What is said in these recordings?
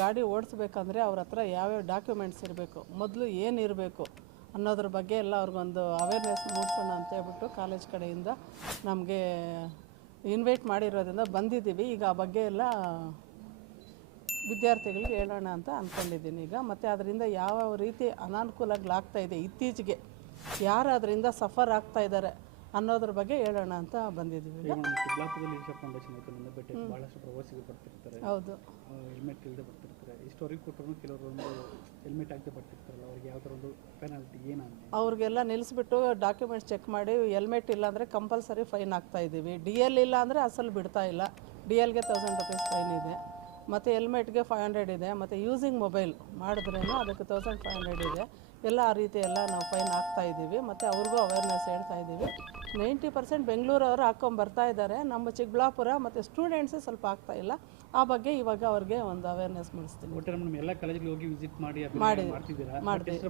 ಗಾಡಿ ಓಡಿಸ್ಬೇಕಂದ್ರೆ ಅವ್ರ ಹತ್ರ ಯಾವ್ಯಾವ ಡಾಕ್ಯುಮೆಂಟ್ಸ್ ಇರಬೇಕು, ಮೊದಲು ಏನು ಇರಬೇಕು ಅನ್ನೋದ್ರ ಬಗ್ಗೆ ಎಲ್ಲ ಅವ್ರಿಗೊಂದು ಅವೇರ್ನೆಸ್ ಮೂಡಿಸೋಣ ಅಂತ ಹೇಳ್ಬಿಟ್ಟು ಕಾಲೇಜ್ ಕಡೆಯಿಂದ ನಮಗೆ ಇನ್ವೈಟ್ ಮಾಡಿರೋದ್ರಿಂದ ಬಂದಿದ್ದೀವಿ. ಈಗ ಆ ಬಗ್ಗೆ ಎಲ್ಲ ವಿದ್ಯಾರ್ಥಿಗಳಿಗೆ ಹೇಳೋಣ ಅಂತ ಅಂದ್ಕೊಂಡಿದ್ದೀನಿ ಈಗ ಮತ್ತು ಅದರಿಂದ ಯಾವ ರೀತಿ ಅನಾನುಕೂಲಗಳಾಗ್ತಾ ಇದೆ ಇತ್ತೀಚೆಗೆ ಯಾರು ಅದರಿಂದ ಸಫರ್ ಆಗ್ತಾ ಇದ್ದಾರೆ ಅನ್ನೋದ್ರ ಬಗ್ಗೆ ಹೇಳೋಣ ಅಂತ ಬಂದಿದ್ದೀವಿ ಈಗ. ಈಗ ನಮ್ಮ ಈಶಾ ಫೌಂಡೇಶನ್ ಐತೆ ನನ್ನ ಭೇಟಿ ಭಾಳಷ್ಟು ಪ್ರವಾಸಿಗರು ಬರ್ತಿರ್ತಾರೆ. ಹೌದು. ಹೆಲ್ಮೆಟ್ ಇಲ್ಲದೆ ಬರ್ತಿರ್ತಾರೆ. ಇಷ್ಟವರೆಗೂ ಕೊಟ್ಟರು ಕೆಲವರು ಒಂದು ಹೆಲ್ಮೆಟ್ ಹಾಕದೆ ಬರ್ತಿರ್ತಾರಲ್ಲ ಅವ್ರಿಗೆ ಯಾವ ಥರ ಒಂದು ಪೆನಾಲ್ಟಿ ಏನಾಗುತ್ತೆ ಅವ್ರಿಗೆಲ್ಲ ನಿಲ್ಲಿಸ್ಬಿಟ್ಟು ಡಾಕ್ಯುಮೆಂಟ್ಸ್ ಚೆಕ್ ಮಾಡಿ ಹೆಲ್ಮೆಟ್ ಇಲ್ಲ ಅಂದರೆ ಕಂಪಲ್ಸರಿ ಫೈನ್ ಆಗ್ತಾ ಇದ್ದೀವಿ. ಡಿ ಎಲ್ ಇಲ್ಲ ಅಂದರೆ ಅಸಲು ಬಿಡ್ತಾ ಇಲ್ಲ. ಡಿ ಎಲ್ಗೆ ತೌಸಂಡ್ ರುಪೀಸ್ ಫೈನ್ ಇದೆ. ಮತ್ತೆ ಹೆಲ್ಮೆಟ್ಗೆ ಫೈವ್ ಹಂಡ್ರೆಡ್ ಇದೆ. ಮತ್ತು ಯೂಸಿಂಗ್ ಮೊಬೈಲ್ ಮಾಡಿದ್ರೇನು ಅದಕ್ಕೆ ತೌಸಂಡ್ ಫೈವ್ ಹಂಡ್ರೆಡ್ ಇದೆ. ಎಲ್ಲ ಆ ರೀತಿ ಎಲ್ಲ ನಾವು ಫೈನ್ ಹಾಕ್ತಾ ಇದ್ದೀವಿ. ಮತ್ತು ಅವ್ರಿಗೂ ಅವೇರ್ನೆಸ್ ಹೇಳ್ತಾ ಇದ್ದೀವಿ. ನೈಂಟಿ ಪರ್ಸೆಂಟ್ ಬೆಂಗಳೂರವರು ಹಾಕ್ಕೊಂಡು ಬರ್ತಾ ಇದ್ದಾರೆ. ನಮ್ಮ ಚಿಕ್ಕಬಳ್ಳಾಪುರ ಮತ್ತು ಸ್ಟೂಡೆಂಟ್ಸೇ ಸ್ವಲ್ಪ ಆಗ್ತಾ ಇಲ್ಲ. ಆ ಬಗ್ಗೆ ಇವಾಗ ಅವ್ರಿಗೆ ಒಂದು ಅವೇರ್ನೆಸ್ ಮೂಡಿಸ್ತೀನಿ. ಒಟ್ಟಾರೆ ಮೇಡಮ್ ಎಲ್ಲ ಕಾಲೇಜ್ಗೆ ಹೋಗಿ ವಿಸಿಟ್ ಮಾಡಿ ಮಾಡಿ ಮಾಡ್ತಿದ್ದೀರಾ?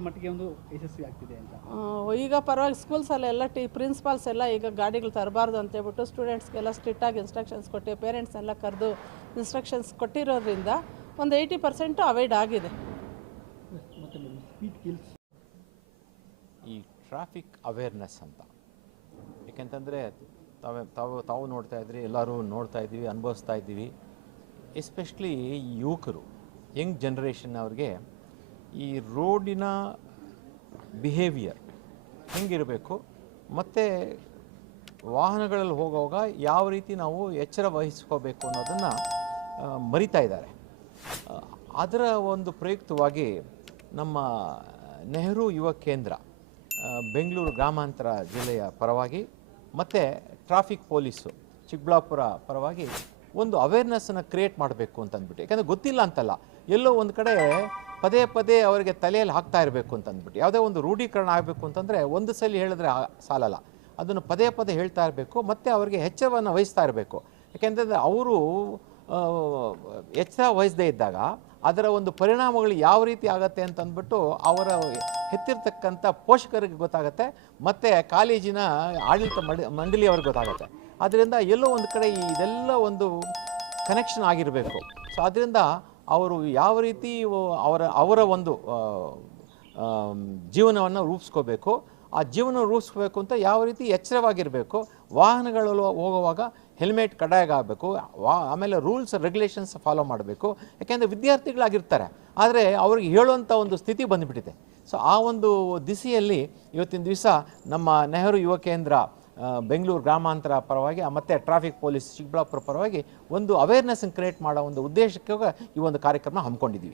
ಮಟ್ಟಿಗೆ ಒಂದು ಯಶಸ್ವಿ ಆಗ್ತಿದೆ ಅಂತ? ಈಗ ಪರವಾಗಿ ಸ್ಕೂಲ್ಸಲ್ಲೆಲ್ಲ ಟಿ ಪ್ರಿನ್ಸಿಪಾಲ್ಸ್ ಎಲ್ಲ ಈಗ ಗಾಡಿಗಳು ತರಬಾರ್ದು ಅಂತ ಹೇಳ್ಬಿಟ್ಟು ಸ್ಟೂಡೆಂಟ್ಸ್ಗೆಲ್ಲ ಸ್ಟ್ರಿಕ್ಟಾಗಿ ಇನ್ಸ್ಟ್ರಕ್ಷನ್ಸ್ ಕೊಟ್ಟು ಪೇರೆಂಟ್ಸ್ ಎಲ್ಲ ಕರೆದು ಇನ್ಸ್ಟ್ರಕ್ಷನ್ಸ್ ಕೊಟ್ಟಿರೋದ್ರಿಂದ ಒಂದು ಏಯ್ಟಿ ಪರ್ಸೆಂಟು ಅವಾಯ್ಡ್ ಆಗಿದೆ ಮತ್ತು ಸ್ಪೀಡ್ ಕಿಲ್ಸ್ ಈ ಟ್ರಾಫಿಕ್ ಅವೇರ್ನೆಸ್ ಅಂತ. ಏಕೆಂತಂದರೆ ತಾವೆ, ತಾವು ತಾವು ನೋಡ್ತಾ ಇದ್ರಿ, ಎಲ್ಲರೂ ನೋಡ್ತಾ ಇದ್ದೀವಿ ಅನುಭವಿಸ್ತಾ ಇದ್ದೀವಿ ಎಸ್ಪೆಷಲಿ ಯುವಕರು ಯಂಗ್ ಜನ್ರೇಷನ್ ಅವ್ರಿಗೆ ಈ ರೋಡಿನ ಬಿಹೇವಿಯರ್ ಹೆಂಗಿರಬೇಕು, ಮತ್ತು ವಾಹನಗಳಲ್ಲಿ ಹೋಗುವಾಗ ಯಾವ ರೀತಿ ನಾವು ಎಚ್ಚರ ವಹಿಸ್ಕೋಬೇಕು ಅನ್ನೋದನ್ನು ಮರಿತಾ ಇದ್ದಾರೆ. ಅದರ ಒಂದು ಪ್ರಯುಕ್ತವಾಗಿ ನಮ್ಮ ನೆಹರು ಯುವ ಕೇಂದ್ರ ಬೆಂಗಳೂರು ಗ್ರಾಮಾಂತರ ಜಿಲ್ಲೆಯ ಪರವಾಗಿ ಮತ್ತು ಟ್ರಾಫಿಕ್ ಪೊಲೀಸು ಚಿಕ್ಕಬಳ್ಳಾಪುರ ಪರವಾಗಿ ಒಂದು ಅವೇರ್ನೆಸ್ಸನ್ನು ಕ್ರಿಯೇಟ್ ಮಾಡಬೇಕು ಅಂತ ಅಂದ್ಬಿಟ್ಟು ಯಾಕಂದರೆ ಗೊತ್ತಿಲ್ಲ ಅಂತಲ್ಲ. ಎಲ್ಲೋ ಒಂದು ಕಡೆ ಪದೇ ಪದೇ ಅವರಿಗೆ ತಲೆಯಲ್ಲಿ ಹಾಕ್ತಾ ಇರಬೇಕು ಅಂತ ಅಂದ್ಬಿಟ್ಟು ಯಾವುದೇ ಒಂದು ರೂಢೀಕರಣ ಆಗಬೇಕು ಅಂತಂದರೆ ಒಂದು ಸಲ ಹೇಳಿದ್ರೆ ಸಾಲಲ್ಲ. ಅದನ್ನು ಪದೇ ಪದೇ ಹೇಳ್ತಾ ಇರಬೇಕು, ಮತ್ತು ಅವರಿಗೆ ಎಚ್ಚರವನ್ನು ವಹಿಸ್ತಾ ಇರಬೇಕು. ಯಾಕೆಂತಂದರೆ ಅವರು ಎಚ್ಚರ ವಹಿಸದೇ ಇದ್ದಾಗ ಅದರ ಒಂದು ಪರಿಣಾಮಗಳು ಯಾವ ರೀತಿ ಆಗುತ್ತೆ ಅಂತ ಅಂದ್ಬಿಟ್ಟು ಅವರ ಹೆತ್ತಿರ್ತಕ್ಕಂಥ ಪೋಷಕರಿಗೆ ಗೊತ್ತಾಗುತ್ತೆ, ಮತ್ತು ಕಾಲೇಜಿನ ಆಡಳಿತ ಮಂಡಳಿ ಮಂಡಳಿಯವ್ರಿಗೆ ಗೊತ್ತಾಗುತ್ತೆ. ಆದ್ದರಿಂದ ಎಲ್ಲೋ ಒಂದು ಕಡೆ ಇದೆಲ್ಲ ಒಂದು ಕನೆಕ್ಷನ್ ಆಗಿರಬೇಕು. ಸೊ ಅದರಿಂದ ಅವರು ಯಾವ ರೀತಿ ಅವರ ಅವರ ಒಂದು ಜೀವನವನ್ನು ರೂಪಿಸ್ಕೋಬೇಕು ಆ ಜೀವನ ರೂಪಿಸ್ಕೋಬೇಕು ಅಂತ ಯಾವ ರೀತಿ ಎಚ್ಚರವಾಗಿರಬೇಕು, ವಾಹನಗಳಲ್ಲಿ ಹೋಗುವಾಗ ಹೆಲ್ಮೆಟ್ ಕಡ್ಡಾಯ ಆಗಬೇಕು, ವಾ, ಆಮೇಲೆ ರೂಲ್ಸ್, ರೆಗ್ಯುಲೇಷನ್ಸ್ ಫಾಲೋ ಮಾಡಬೇಕು. ಯಾಕೆಂದರೆ ವಿದ್ಯಾರ್ಥಿಗಳಾಗಿರ್ತಾರೆ, ಆದರೆ ಅವ್ರಿಗೆ ಹೇಳುವಂಥ ಒಂದು ಸ್ಥಿತಿ ಬಂದುಬಿಟ್ಟಿದೆ. ಸೊ ಆ ಒಂದು ದಿಸೆಯಲ್ಲಿ ಇವತ್ತಿನ ದಿವಸ ನಮ್ಮ ನೆಹರು ಯುವ ಕೇಂದ್ರ ಬೆಂಗಳೂರು ಗ್ರಾಮಾಂತರ ಪರವಾಗಿ ಮತ್ತು ಟ್ರಾಫಿಕ್ ಪೊಲೀಸ್ ಚಿಕ್ಕಬಳ್ಳಾಪುರ ಪರವಾಗಿ ಒಂದು ಅವೇರ್ನೆಸ್ ಕ್ರಿಯೇಟ್ ಮಾಡೋ ಒಂದು ಉದ್ದೇಶಕ್ಕೆ ಈ ಒಂದು ಕಾರ್ಯಕ್ರಮ ಹಮ್ಮಿಕೊಂಡಿದ್ದೀವಿ.